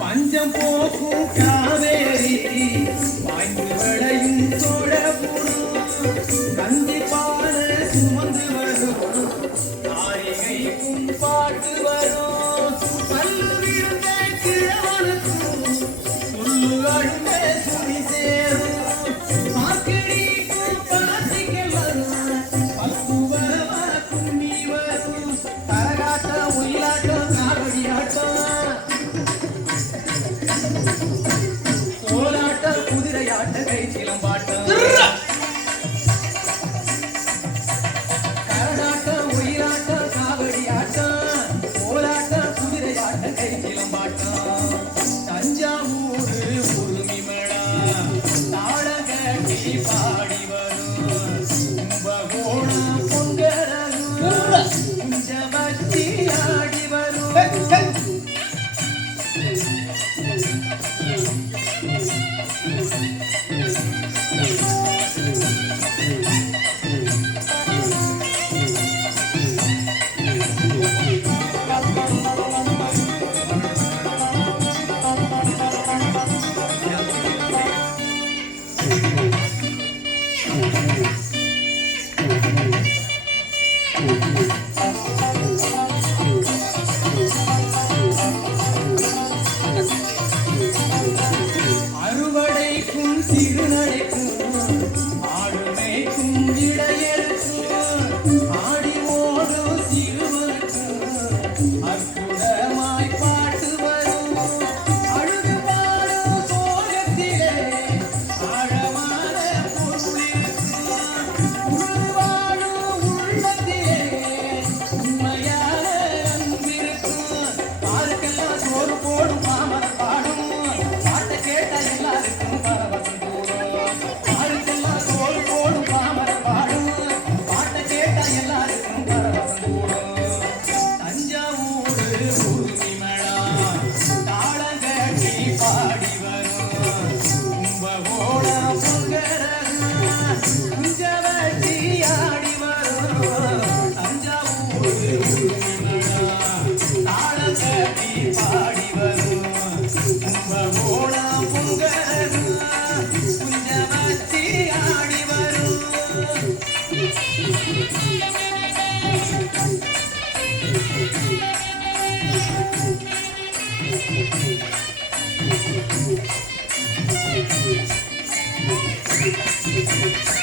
பஞ்சம் போக்கும் காவேரி வாய்ந்து விளையும் சோழபுரம் கண்டிப்பான சுமந்து வரும் தாரிகைக்கும் பாட்டு வரும் கல்லுவிருந்த கிழவனுக்கும் சொல்லு அழுந்த சுடி சேரும் மார்க்கடிக்கும் பாசிகள் வரும் பக்குவமா கும்மி வரும் தரகாட்டம் ஒயிலாட்டம் காவடியாட்டம் குதிரையாட்ட கை சிலம்பாட்டம் கரகாட்டம் ஒயிலாட்டம் காவடி ஆட்டம் கோலாட்டம் குதிரையாட்ட கை சிலம்பாட்டம் தஞ்சாவூர் உருமிமழா தாளங்கட்டி பாடி வரும் கும்பகோணம் பொங்கரகும் குஞ்சமத்தி ஆடி வரும் அறுவடைக்கும் சிறுநடைக்கும் ஆடுமைக்கும் இடையருக்கும் ஆடி ஓடும் சிறுவருக்கும் அற்புதமாய் பாட்டு வரும் அழுது பாடும் சோகத்திலே ஆழமான பொருளிருக்கும் உருவாடும் உள்ளத்திலே உண்மையான அன்பிருக்கும் பாருக்கெல்லாம் சோறு போடும் மாமன பாடும் பாட்டை கேட்ட எல்லாருக்கும் பரவசம் கூடும் பாருக்கெல்லாம் சோறு போடும் மாமன பாடும் பாட்டை கேட்ட எல்லாருக்கும் பரவசம் கூடும் தஞ்சாவூர் உருமிமழா தாளங்கட்டி பாடி வரும் கும்பகோணம் பொங்கரகும் குஞ்சவட்டி ஆடி வரும் தஞ்சாவூர் உருமிமழா தாளங்கட்டி பாடி வரும் கும்பகோணம் பொங்கரகும் குஞ்சவட்டி ஆடி வரும் Thank you.